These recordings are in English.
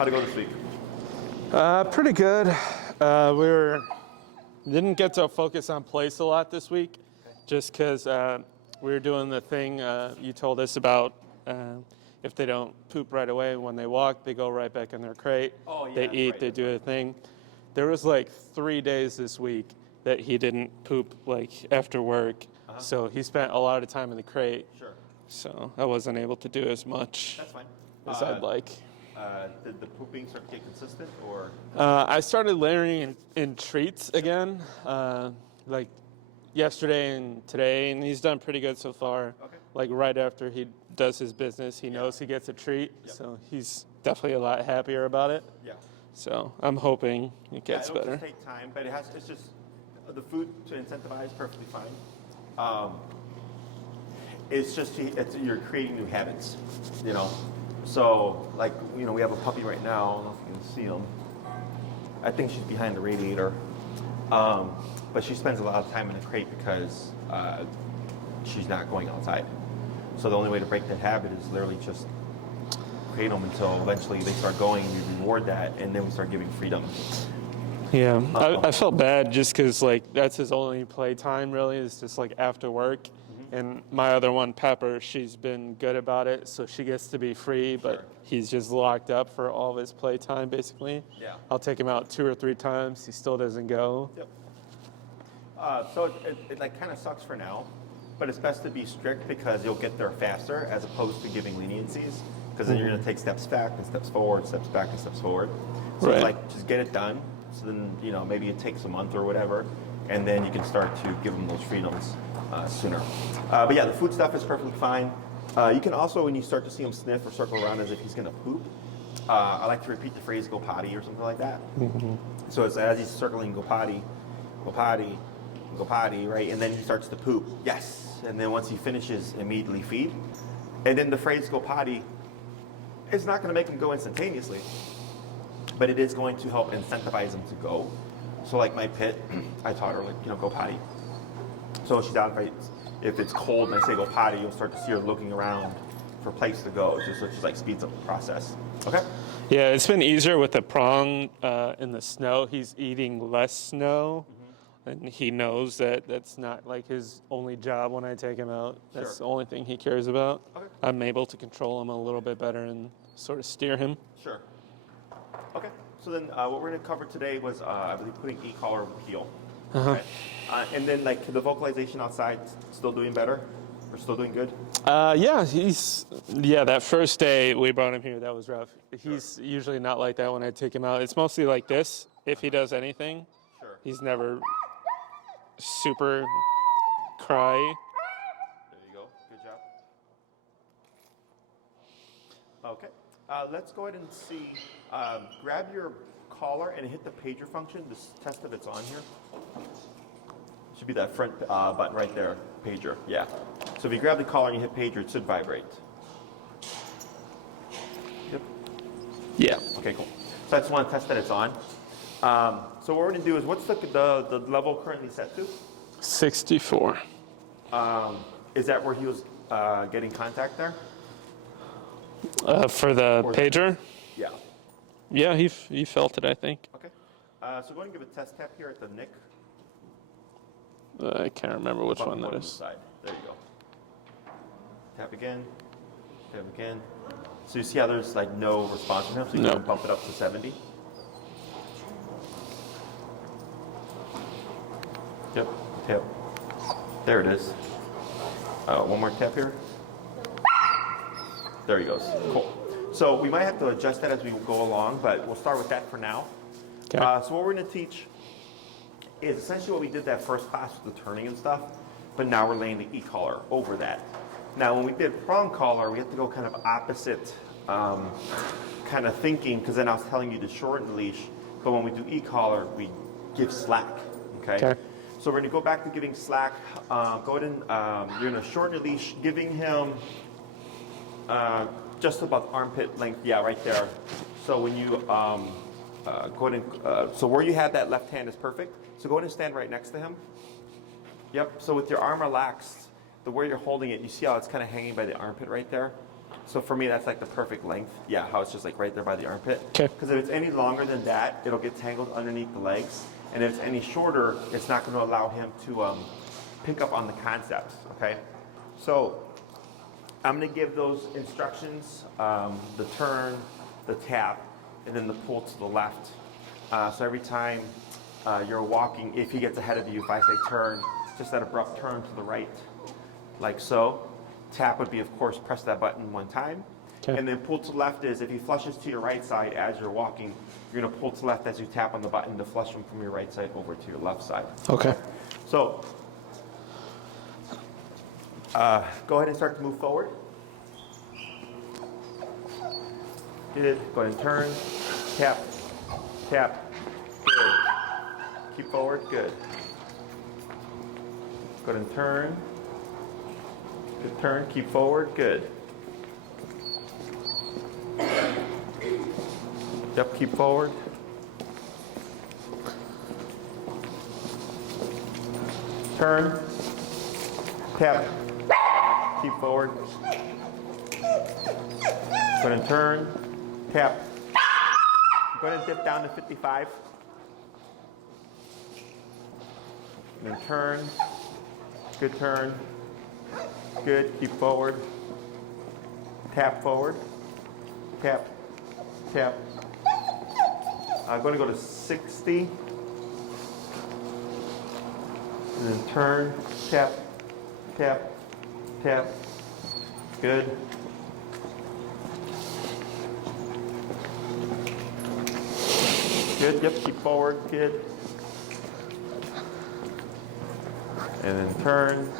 How'd it go this week? Pretty good. We didn't get to focus on place a lot this week, just because we were doing the thing you told us about. If they don't poop right away when they walk, they go right back in their crate. Oh, yeah, they eat, right, they do a thing. There was like 3 days this week that he didn't poop like after work, so he spent a lot of time in the crate. Sure. So I wasn't able to do as much That's fine. as I'd like. Did the pooping start to get consistent, or? I started layering in treats again, like yesterday and today, and he's done pretty good so far. Okay. Like right after he does his business, he knows he gets a treat, so he's definitely a lot happier about it. Yeah. So I'm hoping it gets it'll better. Just take time, but it's just the food to incentivize perfectly fine. It's just you're creating new habits, you know. So like we have a puppy right now. I don't know if you can see him. I think she's behind the radiator, but she spends a lot of time in the crate because she's not going outside. So the only way to break that habit is literally just create them until eventually they start going, and we reward that, and then we start giving freedom. Yeah, I felt bad just because like that's his only playtime really is just like after work. And my other one, Pepper, she's been good about it, so she gets to be free, but he's just locked up for all of his playtime, basically. Yeah. I'll take him out 2 or 3 times. He still doesn't go. Yep. So it like kind of sucks for now, but it's best to be strict because you'll get there faster as opposed to giving leniencies, because then you're going to take steps back and steps forward, steps back and steps forward. So Right. like just get it done. So then maybe it takes a month or whatever, and then you can start to give them those freedoms sooner. But yeah, the food stuff is perfectly fine. You can also, when you start to see him sniff or circle around as if he's going to poop, I like to repeat the phrase "go potty" or something like that. So it's as he's circling "go potty," "go potty," "go potty," right, and then he starts to poop. Yes, and then once he finishes, immediately feed. And then the phrase "go potty" is not going to make him go instantaneously, but it is going to help incentivize him to go. So like my pit, I taught her go potty. So she's out, if it's cold and I say go potty, you'll start to see her looking around for a place to go, just so it just like speeds up the process. Okay? Yeah, it's been easier with the Prong in the snow. He's eating less snow, and he knows that that's not like his only job when I take him out. That's the only thing he cares about. Okay. I'm able to control him a little bit better and sort of steer him. Sure. Okay. So then what we're going to cover today was, I believe, putting e-collar over heel. Okay. And then like the vocalization outside, still doing better? Or still doing good? Yeah, that first day we brought him here, that was rough. He's usually not like that when I take him out. It's mostly like this, if he does anything. Sure. He's never super cry. There you go. Good job. Okay. Let's go ahead and see. Grab your collar and hit the pager function. This test if it's on here. Should be that front button right there, pager. Yeah. So if you grab the collar and you hit pager, it should vibrate. Yep. Yeah. Okay, cool. So I just want to test that it's on. So what we're going to do is, what's the level currently set to? 64. Is that where he was getting contact there? For the pager? Yeah. Yeah, he felt it, I think. Okay. So go ahead and give a test tap here at the nick. I can't remember which one that On is. the side. There you go. Tap again. Tap again. So you see how there's like no response from him? So you can bump it up to 70. Yep. Tap. There it is. One more tap here. There he goes. Cool. So we might have to adjust that as we go along, but we'll start with that for now. Okay. So what we're going to teach is essentially what we did that first class with the turning and stuff, but now we're laying the e-collar over that. Now when we did prong collar, we had to go kind of opposite kind of thinking, because then I was telling you to shorten the leash, but when we do e-collar, we give slack, okay? So we're going to go back to giving slack. Go ahead and you're going to shorten your leash, giving him just about armpit length, yeah, right there. So when you go ahead and, so where you have that left hand is perfect. So go ahead and stand right next to him. Yep, so with your arm relaxed, the way you're holding it, you see how it's kind of hanging by the armpit right there? So for me, that's like the perfect length. Yeah, how it's just like right there by the armpit. Okay. Because if it's any longer than that, it'll get tangled underneath the legs. And if it's any shorter, it's not going to allow him to pick up on the concepts, okay? So I'm going to give those instructions, the turn, the tap, and then the pull to the left. So every time you're walking, if he gets ahead of you, if I say turn, just that abrupt turn to the right, like so. Tap would be, of course, press that button one time. Okay. And then pull to left is if he flushes to your right side as you're walking, you're going to pull to left as you tap on the button to flush him from your right side over to your left side. Okay. So go ahead and start to move forward. Good. Go ahead and turn. Tap. Tap. Good. Keep forward. Good. Go ahead and turn. Good turn. Keep forward. Good. Yep. Keep forward. Turn. Tap. Keep forward. Go ahead and turn. Tap. Go ahead and dip down to 55. And then turn. Good turn. Good. Keep forward. Tap forward. Tap. Tap. I'm going to go to 60. And then turn. Tap. Tap. Tap. Good. Good. Yep. Keep forward. Good. And then turn.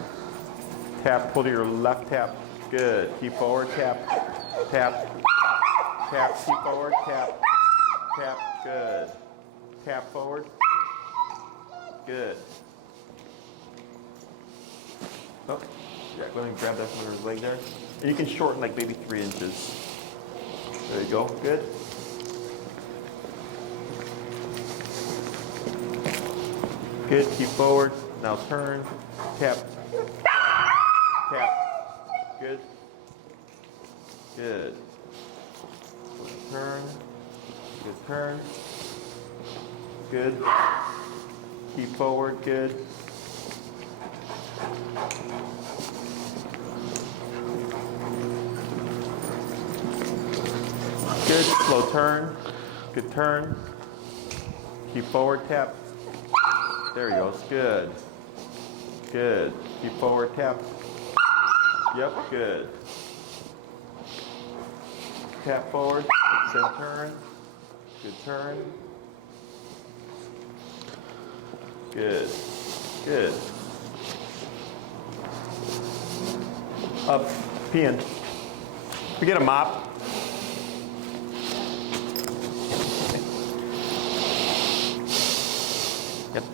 Tap. Pull to your left. Tap. Good. Keep forward. Tap. Tap. Tap. Keep forward. Tap. Tap. Good. Tap forward. Good. Oh, yeah. Go ahead and grab that from his leg there. And you can shorten like maybe 3 inches. There you go. Good. Good. Keep forward. Now turn. Tap. Tap. Tap. Good. Good. Turn. Good turn. Good. Keep forward. Good. Good. Slow turn. Good turn. Keep forward. Tap. There he goes. Good. Good. Keep forward. Tap. Yep. Good. Tap forward. Then turn. Good turn. Good. Good. Up. Peeing. We get a mop. Yep.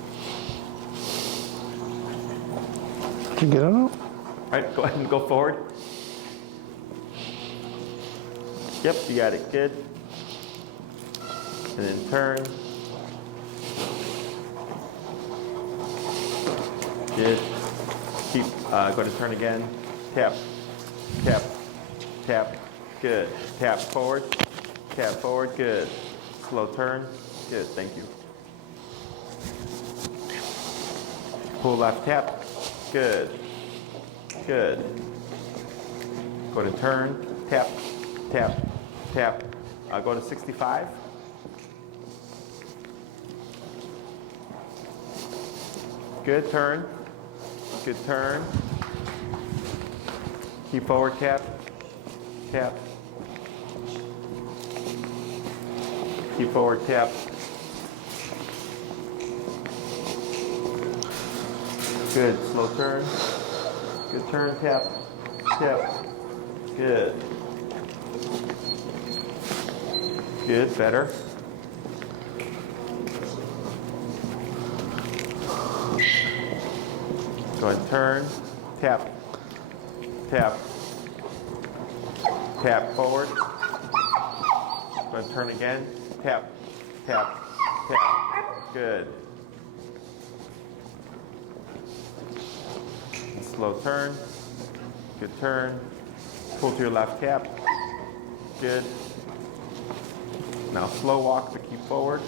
Did you get it out? All right, go ahead and go forward. Yep, you got it. Good. And then turn. Good. Keep, go ahead and turn again. Tap, tap, tap. Good. Tap forward. Tap forward. Good. Slow turn. Good. Thank you. Pull left. Tap. Good. Good. Go to turn. Tap, tap, tap. Go to 65. Good turn. Good turn. Keep forward. Tap. Tap. Keep forward. Tap. Good. Slow turn. Good turn. Tap. Tap. Good. Good. Better. Go ahead and turn. Tap. Tap. Tap forward. Go ahead and turn again. Tap. Tap. Tap. Good. Slow turn. Good turn. Pull to your left, tap. Good. Now slow walk, but keep forward.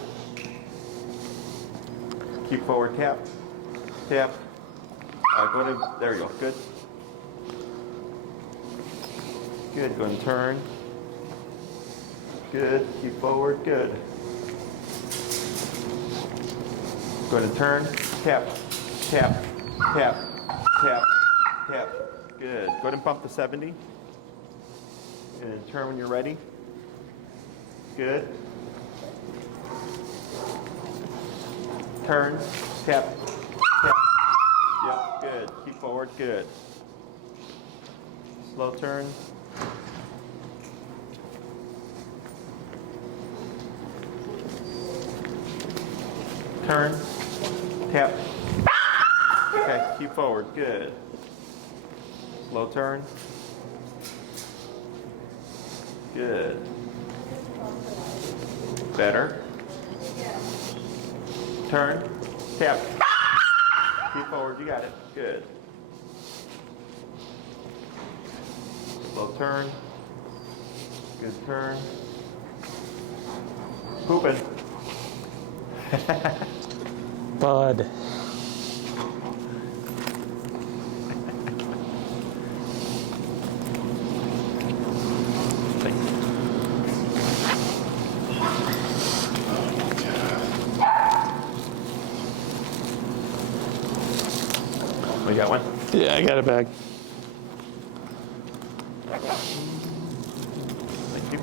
Keep forward, tap. Tap. Go to, there you go, good. Good, go and turn. Good, keep forward, good. Go ahead and turn, tap, tap, tap, tap, tap. Good, go ahead and pump to 70. And then turn when you're ready. Good. Turn, tap, tap. Yep, good. Keep forward, good. Slow turn. Turn, tap. Okay, keep forward, good. Slow turn. Good. Better. Turn, tap. Keep forward, you got it, good. Slow turn. Good turn. Pooping. Bud. We got one? Yeah, I got a bag. Thank you.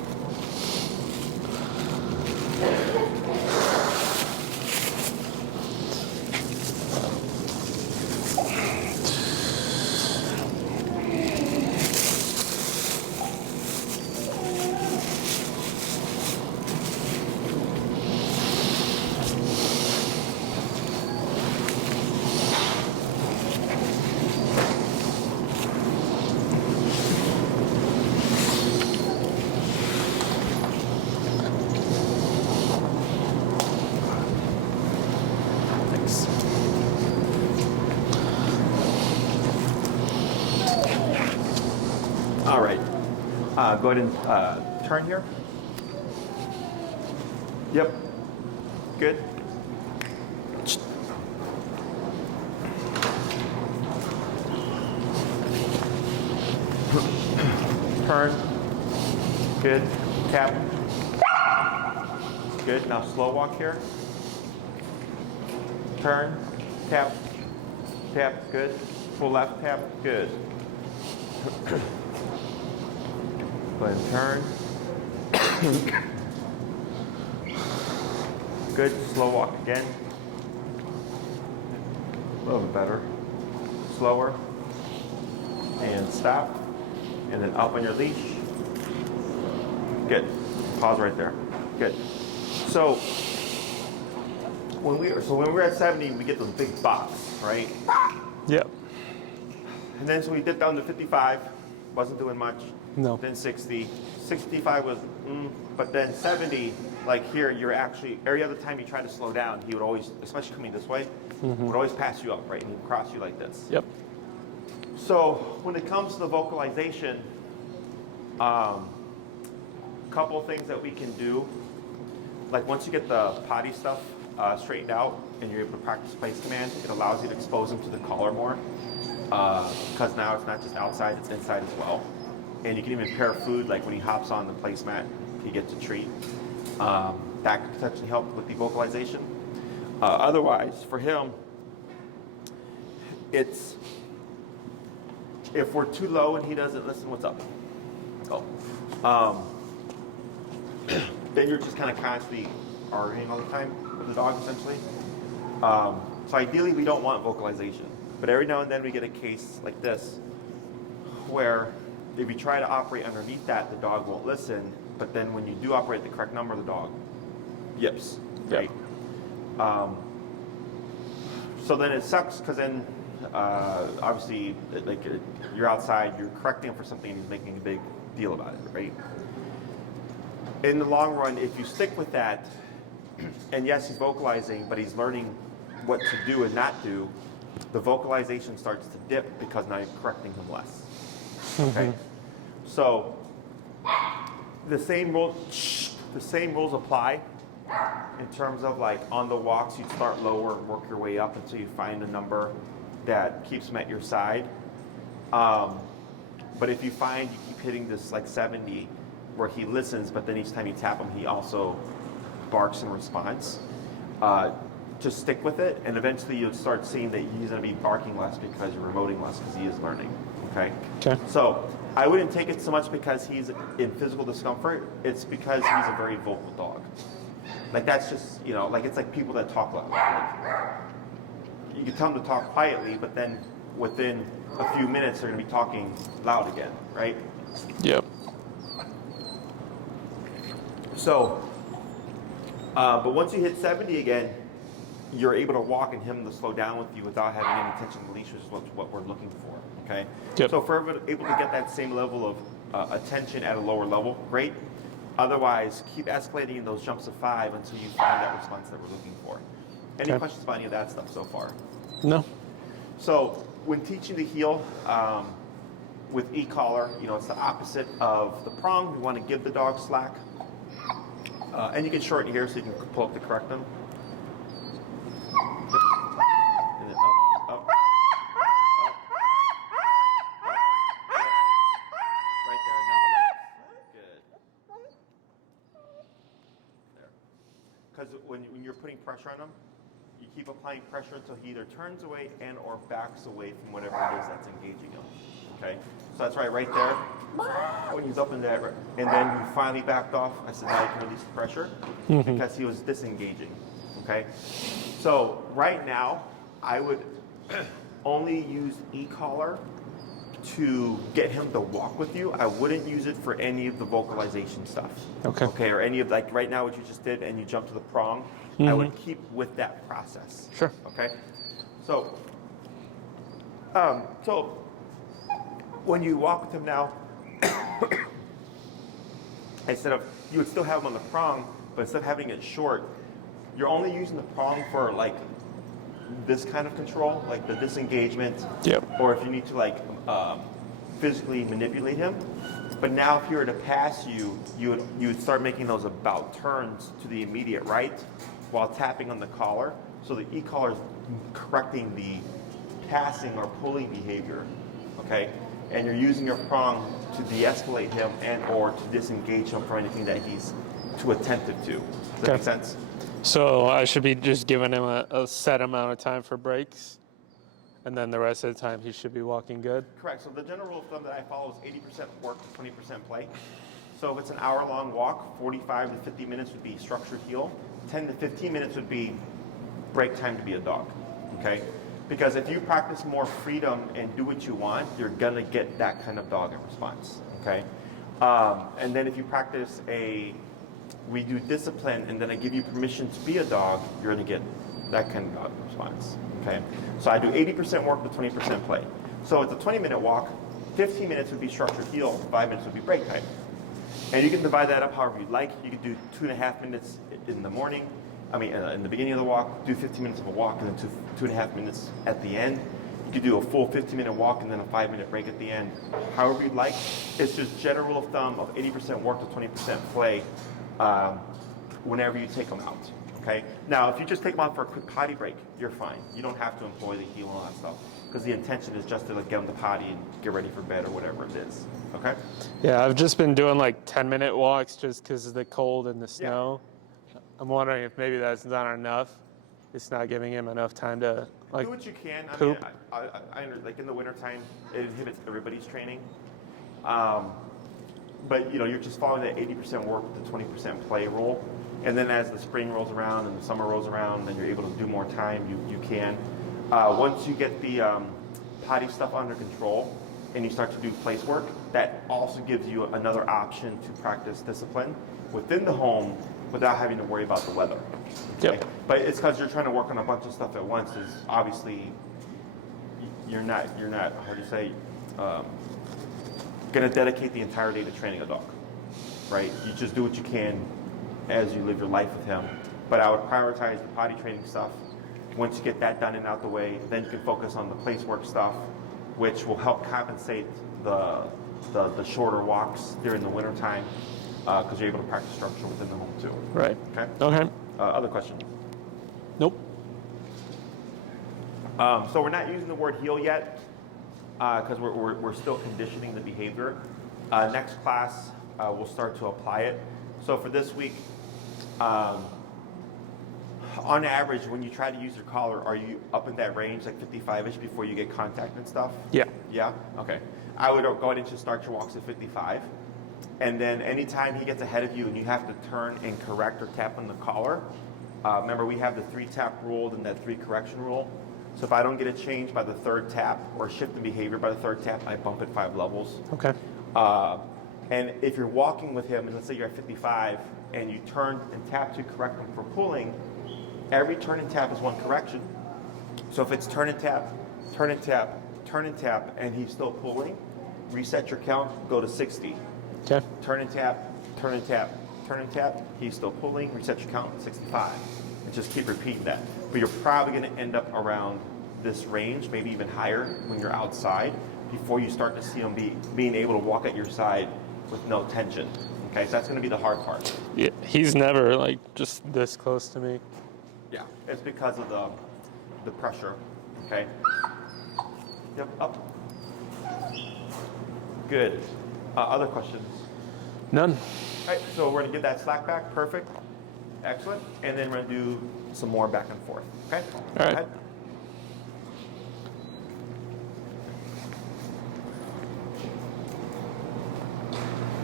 All right. Go ahead and turn here. Yep. Good. Turn. Good. Tap. Good. Now slow walk here. Turn. Tap. Tap. Good. Pull left. Tap. Good. Go ahead and turn. Good. Slow walk again. A little bit better. Slower. And stop. And then up on your leash. Good. Pause right there. Good. So when we're at 70, we get those big bops, right? Yep. And then so we dipped down to 55. Wasn't doing much. No. Then 60. 65 was, but then 70, like here, you're actually, every other time you try to slow down, he would always, especially coming this way, would always pass you up, right? And he'd cross you like this. Yep. So when it comes to the vocalization, couple things that we can do, like once you get the potty stuff straightened out and you're able to practice place command, it allows you to expose him to the collar more. Because now it's not just outside, it's inside as well. And you can even pair food, like when he hops on the placemat, he gets a treat. That could potentially help with the vocalization. Otherwise, for him, it's, if we're too low and he doesn't listen, what's up? Oh. Then you're just kind of constantly arguing all the time with the dog, essentially. So ideally, we don't want vocalization. But every now and then we get a case like this where if you try to operate underneath that, the dog won't listen. But then when you do operate the correct number, the dog yips, right? Yep. So then it sucks because then obviously like you're outside, you're correcting him for something and he's making a big deal about it, right? In the long run, if you stick with that, and yes, he's vocalizing, but he's learning what to do and not do, the vocalization starts to dip because now you're correcting him less. Okay? So the same rules apply in terms of like on the walks, you start lower and work your way up until you find a number that keeps him at your side. But if you find you keep hitting this like 70 where he listens, but then each time you tap him, he also barks in response, just stick with it, and eventually you'll start seeing that he's going to be barking less because you're remoting less because he is learning. Okay? Okay. So I wouldn't take it so much because he's in physical discomfort. It's because he's a very vocal dog. Like that's just, you know, like it's like people that talk loud. Like, you can tell them to talk quietly, but then within a few minutes they're going to be talking loud again, right? Yep. So, but once you hit 70 again, you're able to walk and him to slow down with you without having any tension in the leash, which is what we're looking for, okay? Yep. So if we're able to get that same level of attention at a lower level, great. Otherwise, keep escalating those jumps of 5 until you find that response that we're looking for. Any Okay. questions about any of that stuff so far? No. So when teaching the heel with e-collar, you know, it's the opposite of the prong. We want to give the dog slack. And you can shorten here so you can pull up to correct them. And then up, up, up, up. Right there. Now relax. Good. There. Because when you're putting pressure on him, you keep applying pressure until he either turns away and or backs away from whatever it is that's engaging him. Okay? So that's right there. When he's up in that, and then you finally backed off, I said, now you can release the pressure because he was disengaging. Okay? So right now, I would only use e-collar to get him to walk with you. I wouldn't use it for any of the vocalization stuff. Okay. Or any of like right now what you just did and you jumped to the prong. I would keep with that process. Sure. Okay. So, so when you walk with him now, instead of you would still have him on the prong, but instead of having it short, you're only using the prong for like this kind of control, like the disengagement. Yep. Or if you need to like physically manipulate him. But now if you were to pass you would start making those about turns to the immediate right while tapping on the collar. So the e-collar is correcting the passing or pulling behavior. Okay? And you're using your prong to de-escalate him and or to disengage him from anything that he's too attentive to. Does that make sense? So I should be just giving him a set amount of time for breaks, and then the rest of the time he should be walking good? Correct. So the general rule of thumb that I follow is 80% work, 20% play. So if it's an hour-long walk, 45 to 50 minutes would be structured heel. 10 to 15 minutes would be break time to be a dog. Okay? Because if you practice more freedom and do what you want, you're gonna get that kind of dog in response. Okay? And then if you practice we do discipline and then I give you permission to be a dog, you're gonna get that kind of dog response. Okay? So I do 80% work with 20% play. So it's a 20-minute walk, 15 minutes would be structured heel, 5 minutes would be break time. And you can divide that up however you'd like. You could do 2.5 minutes in the morning, in the beginning of the walk, do 15 minutes of a walk, and then 2.5 minutes at the end. You could do a full 15-minute walk and then a 5-minute break at the end. However you'd like. It's just general rule of thumb of 80% work to 20% play whenever you take them out. Okay? Now, if you just take them out for a quick potty break, you're fine. You don't have to employ the heel and all that stuff because the intention is just to like, get them to potty and get ready for bed or whatever it is. Okay? Yeah, I've just been doing like 10-minute walks just because of the cold and the snow. Yeah. I'm wondering if maybe that's not enough. It's not giving him enough time to like do what you can. poop. I like in the wintertime, it inhibits everybody's training. But you know, you're just following that 80% work with the 20% play rule. And then as the spring rolls around and the summer rolls around, then you're able to do more time, you can. Once you get the potty stuff under control and you start to do place work, that also gives you another option to practice discipline within the home without having to worry about the weather. Okay? Yep. But it's because you're trying to work on a bunch of stuff at once. Is obviously you're not how do you say going to dedicate the entire day to training a dog, right? You just do what you can as you live your life with him. But I would prioritize the potty training stuff. Once you get that done and out the way, then you can focus on the place work stuff, which will help compensate the the shorter walks during the winter time because you're able to practice structure within the home too. Right. Okay. Okay. Other questions? Nope. So we're not using the word heal yet because we're still conditioning the behavior. Next class, we'll start to apply it. So for this week, on average, when you try to use your collar, are you up in that range, like 55-ish, before you get contact and stuff? Yeah. Yeah? Okay. I would go ahead and just start your walks at 55. And then anytime he gets ahead of you and you have to turn and correct or tap on the collar, remember we have the 3-tap rule and that 3 correction rule. So if I don't get a change by the 3rd tap or shift in behavior by the 3rd tap, I bump it 5 levels. Okay. And if you're walking with him, and let's say you're at 55, and you turn and tap to correct him for pulling, every turn and tap is 1 correction. So if it's turn and tap, turn and tap, turn and tap, and he's still pulling, reset your count, go to 60. Okay. Turn and tap, turn and tap, turn and tap, he's still pulling, reset your count, 65. And just keep repeating that. But you're probably going to end up around this range, maybe even higher when you're outside, before you start to see him being able to walk at your side with no tension. Okay, so that's going to be the hard part. Yeah, he's never like just this close to me. Yeah, it's because of the pressure. Okay. Yep, up. Good. Other questions? None. All right, so we're going to give that slack back. Perfect. Excellent. And then we're going to do some more back and forth. Okay? All right. Go ahead.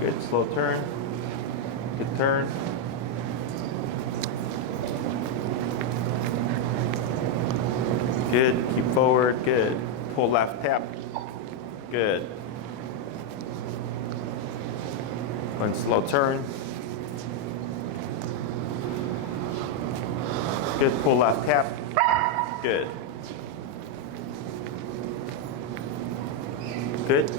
Good. Slow turn. Good turn. Good. Keep forward. Good. Pull left tap. Good. One slow turn. Good. Pull left tap. Good. Good.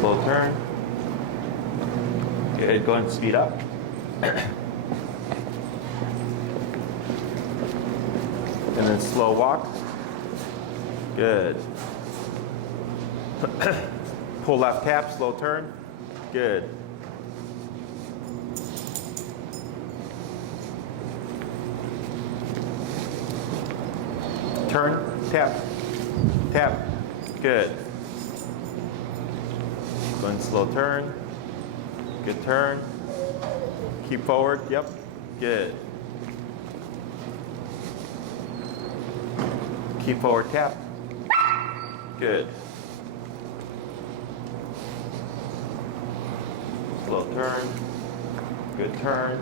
Slow turn. Good. Go ahead and speed up. And then slow walk. Good. Pull left tap, slow turn. Good. Turn, tap, tap. Good. Go and slow turn. Good turn. Keep forward. Yep. Good. Keep forward, tap. Good. Slow turn. Good turn.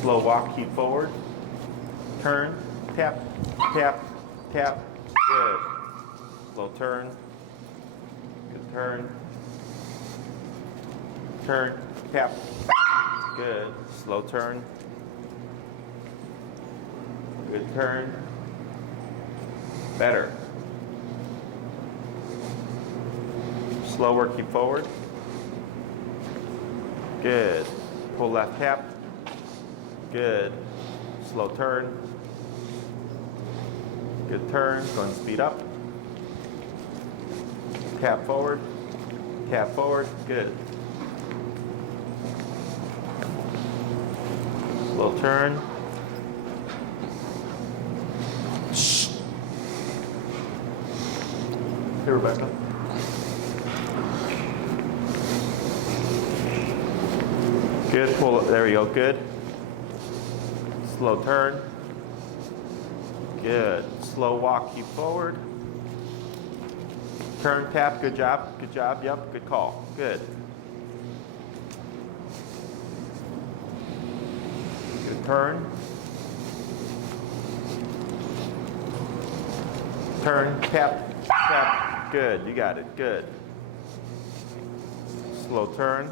Slow walk, keep forward. Turn, tap, tap, tap. Good. Slow turn. Good turn. Turn, tap. Good. Slow turn. Good turn. Better. Slower, keep forward. Good. Pull left tap. Good. Slow turn. Good turn. Go and speed up. Tap forward. Tap forward. Good. Slow turn. Hey, Rebecca. Good. Pull. There we go. Good. Slow turn. Good. Slow walk. Keep forward. Turn. Tap. Good job. Good job. Yep. Good call. Good. Good turn. Turn. Tap. Tap. Good. You got it. Good. Slow turn.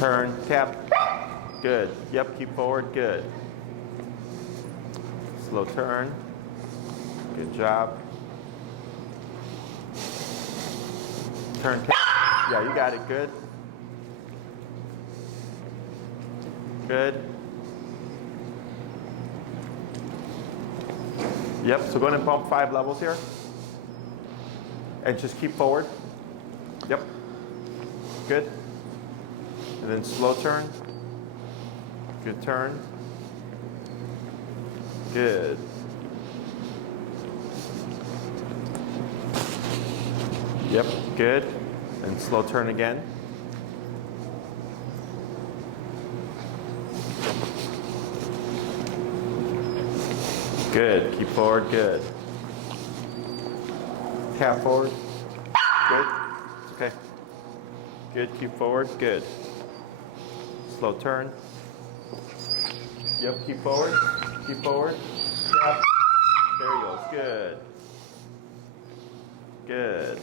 Turn, tap. Good. Yep, keep forward. Good. Slow turn. Good job. Turn, tap. Yeah, you got it. Good. Good. Yep, so go ahead and bump 5 levels here. And just keep forward. Yep. Good. And then slow turn. Good turn. Good. Yep, good. And slow turn again. Good. Keep forward. Good. Tap forward. Good. Okay. Good. Keep forward. Good. Slow turn. Yep. Keep forward. Keep forward. Tap. There he goes. Good. Good.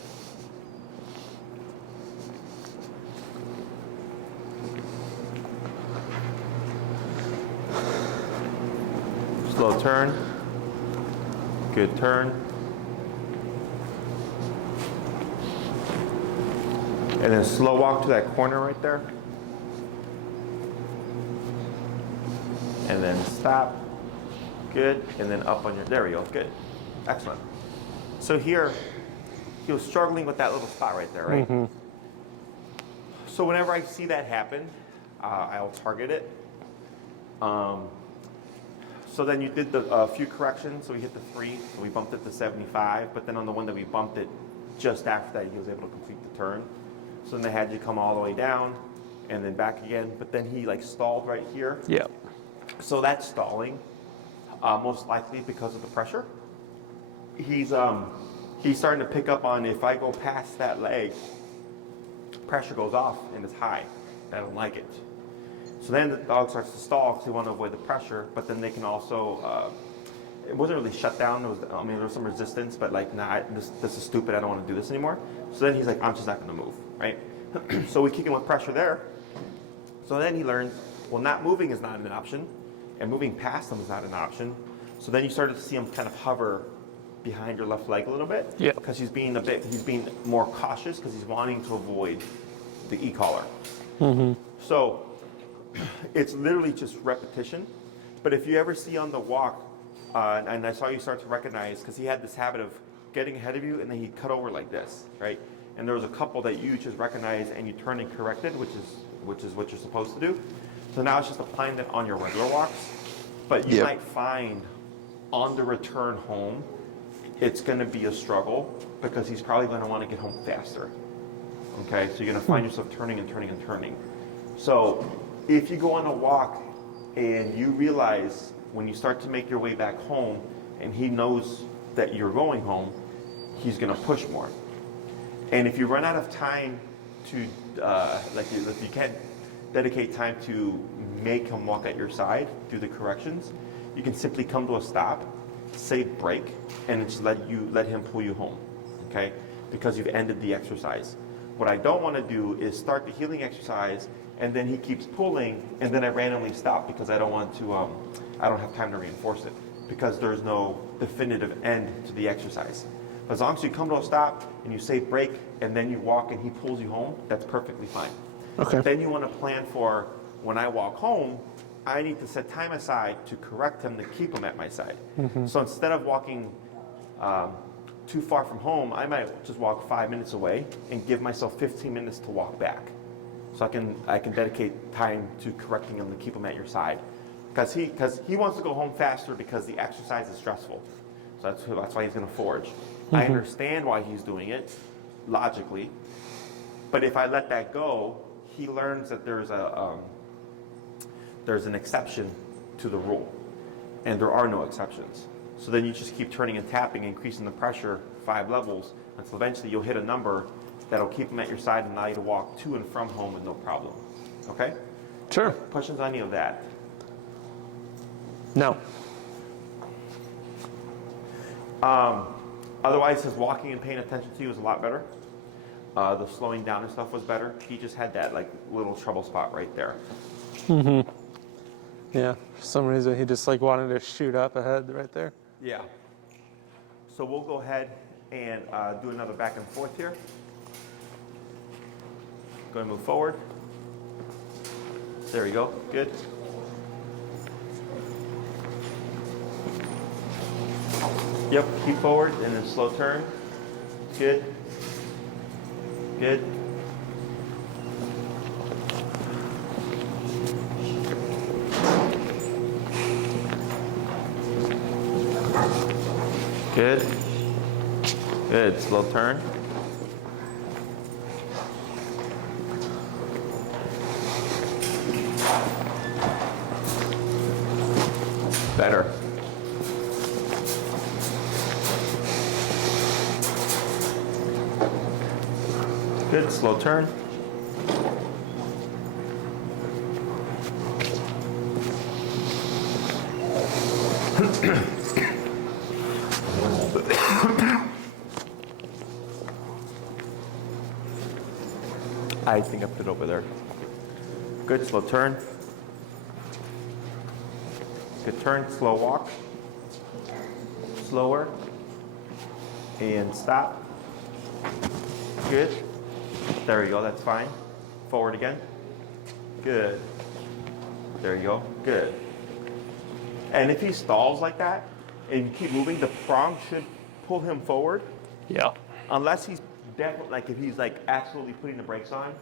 Slow turn. Good turn. And then slow walk to that corner right there. And then stop. Good. And then up on your, there we go. Good. Excellent. So here, he was struggling with that little spot right there, right? Mm-hmm. So whenever I see that happen, I'll target it. So then you did the few corrections. So we hit the 3, so we bumped it to 75. But then on the one that we bumped it, just after that, he was able to complete the turn. So then they had you come all the way down and then back again. But then he like stalled right here. Yeah. So that's stalling, most likely because of the pressure. He's starting to pick up on, if I go past that leg, pressure goes off and it's high. I don't like it. So then the dog starts to stall because they want to avoid the pressure, but then they can also, it wasn't really shut down. There was some resistance, but like, nah, this is stupid. I don't want to do this anymore. So then he's like, I'm just not going to move, right? So we kick him with pressure there. So then he learns, well, not moving is not an option, and moving past him is not an option. So then you started to see him kind of hover behind your left leg a little bit, yeah, because he's being more cautious because he's wanting to avoid the e-collar. Mm-hmm. So it's literally just repetition. But if you ever see on the walk, and I saw you start to recognize, because he had this habit of getting ahead of you and then he'd cut over like this, right? And there was a couple that you just recognized and you turned and corrected, which is what you're supposed to do. So now it's just applying that on your regular walks. But you might find on the return home, it's going to be a struggle because he's probably going to want to get home faster. Okay, so you're going to find yourself turning and turning and turning. So if you go on a walk and you realize when you start to make your way back home and he knows that you're going home, he's going to push more. And if you run out of time to, if you can't dedicate time to make him walk at your side through the corrections, you can simply come to a stop, say break, and just let him pull you home, okay? Because you've ended the exercise. What I don't want to do is start the healing exercise and then he keeps pulling and then I randomly stop because I don't want to, I don't have time to reinforce it because there's no definitive end to the exercise. As long as you come to a stop and you say break and then you walk and he pulls you home, that's perfectly fine. Okay. Then you want to plan for when I walk home, I need to set time aside to correct him to keep him at my side. Mm-hmm. So instead of walking too far from home, I might just walk 5 minutes away and give myself 15 minutes to walk back. So I can dedicate time to correcting him to keep him at your side. Because he wants to go home faster because the exercise is stressful. So that's why he's going to forage. Mm-hmm. I understand why he's doing it, logically. But if I let that go, he learns that there's an exception to the rule. And there are no exceptions. So then you just keep turning and tapping, increasing the pressure 5 levels, until eventually you'll hit a number that'll keep him at your side and allow you to walk to and from home with no problem. Okay? Sure. Questions on any of that? No. Otherwise, his walking and paying attention to you was a lot better. The slowing down and stuff was better. He just had that like little trouble spot right there. Mm-hmm. Yeah, for some reason he just like wanted to shoot up ahead right there. Yeah. So we'll go ahead and do another back and forth here. Go ahead and move forward. There we go. Good. Yep, keep forward and then slow turn. Good. Good. Good. Good. Slow turn. Better. Good. Slow turn. I think I put it over there. Good, slow turn. Good turn, slow walk. Slower. And stop. Good. There you go, that's fine. Forward again. Good. There you go, good. And if he stalls like that, and you keep moving, the prong should pull him forward. Yeah. Unless he's definitely, like if he's like absolutely putting the brakes on,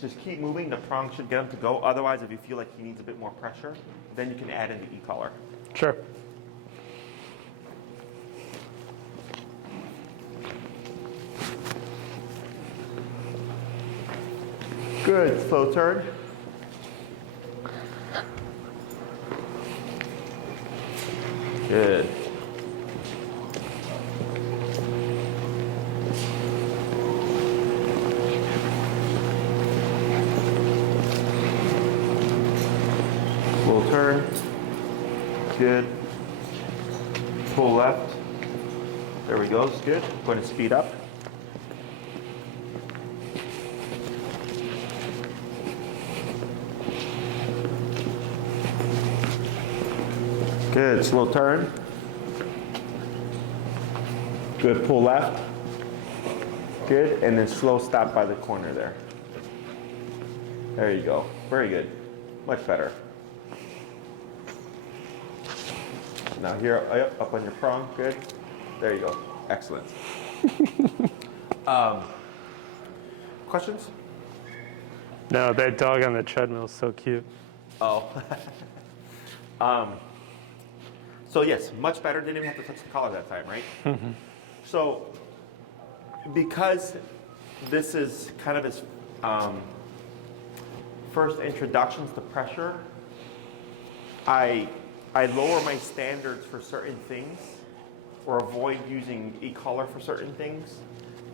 just keep moving, the prong should get him to go. Otherwise, if you feel like he needs a bit more pressure, then you can add in the e-collar. Sure. Good, slow turn. Good. Slow turn. Good. Pull left. There we go, it's good. Going to speed up. Good, slow turn. Good, pull left. Good, and then slow stop by the corner there. There you go, very good. Much better. Now here, up on your prong, good. There you go, excellent. Questions? No, that dog on the treadmill is so cute. Oh. So yes, much better. Didn't even have to touch the collar that time, right? Mm-hmm. So because this is kind of his first introductions to pressure, I lower my standards for certain things or avoid using e-collar for certain things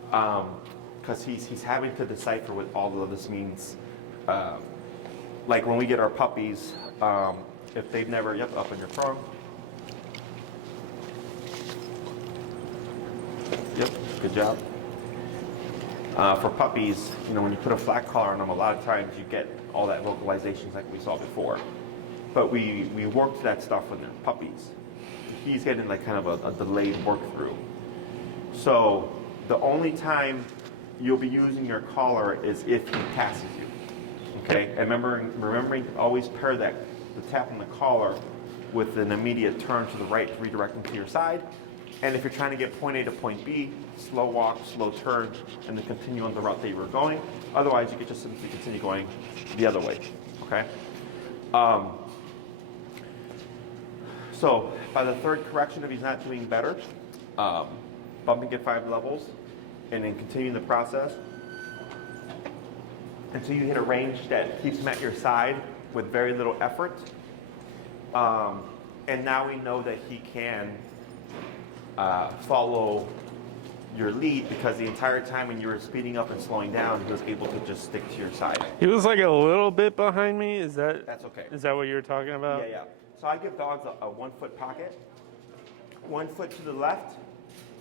because he's having to decipher what all of this means. Like when we get our puppies, if they've never, up on your prong. Yep, good job. For puppies, when you put a flat collar on them, a lot of times you get all that vocalizations like we saw before. But we worked that stuff when they're puppies. He's getting like kind of a delayed work through. So the only time you'll be using your collar is if he passes you. Okay, and remembering to always pair the tap on the collar with an immediate turn to the right to redirect him to your side. And if you're trying to get point A to point B, slow walk, slow turn, and then continue on the route that you were going. Otherwise, you could just simply continue going the other way, okay? So by the third correction, if he's not doing better, bumping it 5 levels, and then continuing the process until you hit a range that keeps him at your side with very little effort. And now we know that he can follow your lead because the entire time when you were speeding up and slowing down, he was able to just stick to your side. He was like a little bit behind me. That's okay. Is that what you were talking about? Yeah. So I give dogs a 1 foot pocket, 1 foot to the left,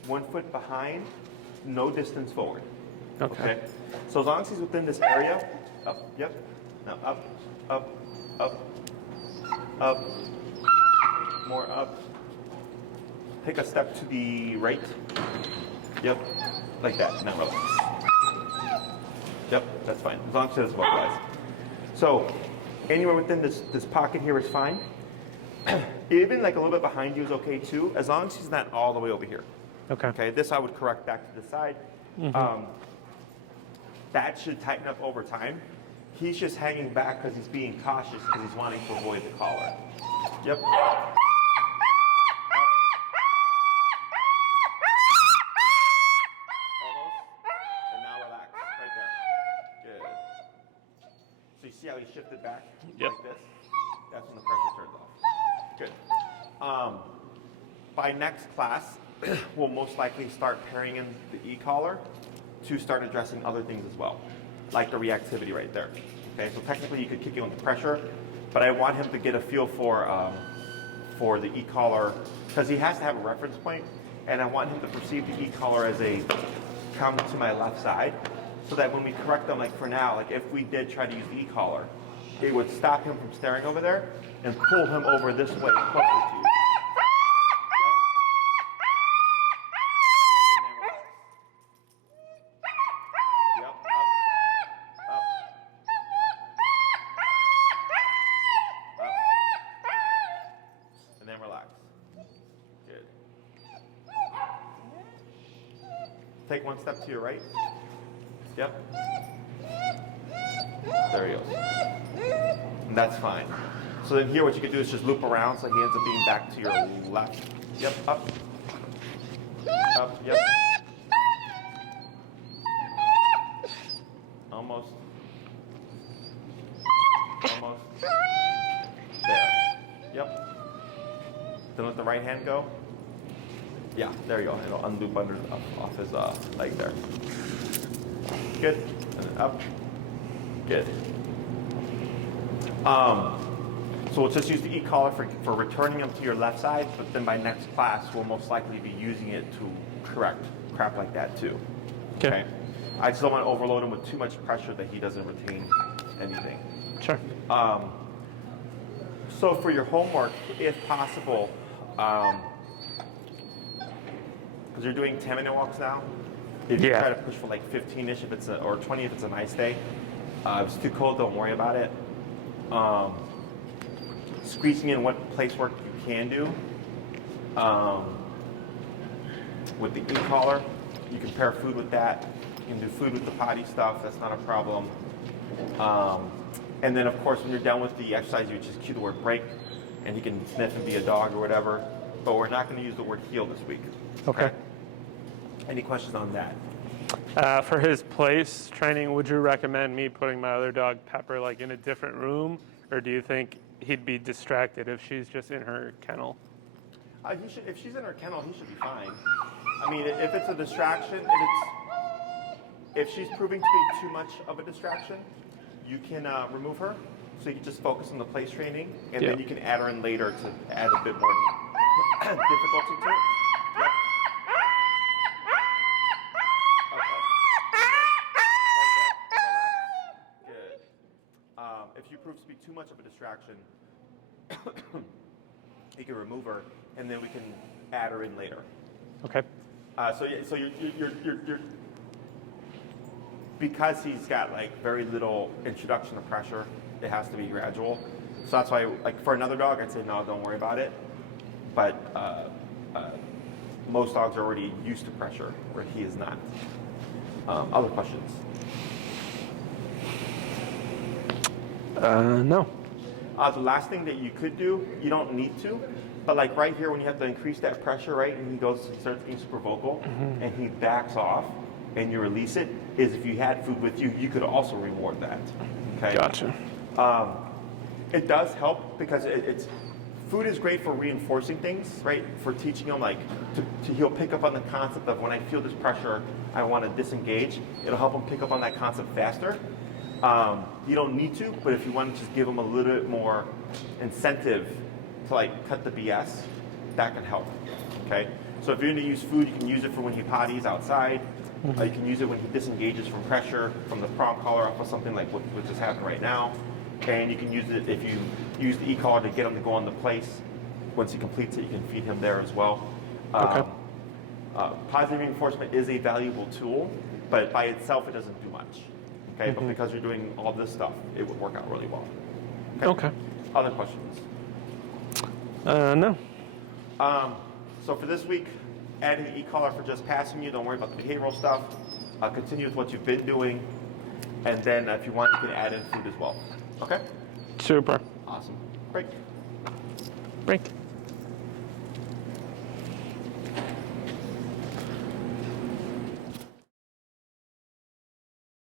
1 foot behind, no distance forward. Okay. So as long as he's within this area, up, yep. Now up, up, up, up, more up. Take a step to the right. Yep, like that. Now relax. Yep, that's fine. As long as it doesn't vocalize. So anywhere within this pocket here is fine. Even like a little bit behind you is okay too, as long as he's not all the way over here. Okay. Okay, this I would correct back to the side. That should tighten up over time. He's just hanging back because he's being cautious because he's wanting to avoid the collar. Yep. Almost. And now relax, right there. Good. So you see how he shifted back like this? That's when the pressure turns off. Good. By next class, we'll most likely start pairing in the e-collar to start addressing other things as well, like the reactivity right there. Okay, so technically you could kick him with the pressure, but I want him to get a feel for the e-collar, because he has to have a reference point, and I want him to perceive the e-collar as a counter to my left side, so that when we correct them, like for now, like if we did try to use the e-collar, it would stop him from staring over there and pull him over this way closer to you. Take one step to your right. Yep. There he goes. And that's fine. So then here what you can do is just loop around so he ends up being back to your left. Yep, up. Up, yep. Almost. Almost. There. Yep. Then let the right hand go. Yeah, there you go. It'll unloop under off his leg there. Good. And then up. Good. So we'll just use the e-collar for returning him to your left side, but then by next class we'll most likely be using it to correct crap like that too. Okay. I just don't want to overload him with too much pressure that he doesn't retain anything. Sure. So for your homework, if possible, because you're doing 10-minute walks now, if you try to push for like 15-ish if it's or 20 if it's a nice day. If it's too cold, don't worry about it. Squeezing in what place work you can do with the e-collar. You can pair food with that. You can do food with the potty stuff. That's not a problem. And then, of course, when you're done with the exercise, you just cue the word break, and he can sniff and be a dog or whatever. But we're not going to use the word heel this week. Okay. Any questions on that? For his place training, would you recommend me putting my other dog, Pepper, like in a different room? Or do you think he'd be distracted if she's just in her kennel? If she's in her kennel, he should be fine. I mean, if it's a distraction, if she's proving to be too much of a distraction, you can remove her. So you can just focus on the place training, and then you can add her in later to add a bit more difficulty to it. Yep. Good. If she proves to be too much of a distraction, you can remove her, and then we can add her in later. Okay. So you're because he's got like very little introduction to pressure, it has to be gradual. So that's why, like for another dog, I'd say no, don't worry about it. But most dogs are already used to pressure, where he is not. Other questions? No. The last thing that you could do, you don't need to, but like right here when you have to increase that pressure, right, and he starts getting super vocal, and he backs off, and you release it, is if you had food with you, you could also reward that. Okay. Gotcha. It does help because food is great for reinforcing things, right? For teaching him like he'll pick up on the concept of when I feel this pressure, I want to disengage. It'll help him pick up on that concept faster. You don't need to, but if you want to just give him a little bit more incentive to like cut the BS, that can help. Okay. So if you're going to use food, you can use it for when he potties outside. You can use it when he disengages from pressure, from the prong collar off of something like what just happened right now. And you can use it if you use the e-collar to get him to go on the place. Once he completes it, you can feed him there as well. Positive reinforcement is a valuable tool, but by itself it doesn't do much. Okay, but because you're doing all this stuff, it would work out really well. Okay. Other questions? No. So for this week, adding the e-collar for just passing you. Don't worry about the behavioral stuff. Continue with what you've been doing. And then if you want, you can add in food as well. Okay? Super. Awesome. Great. Break.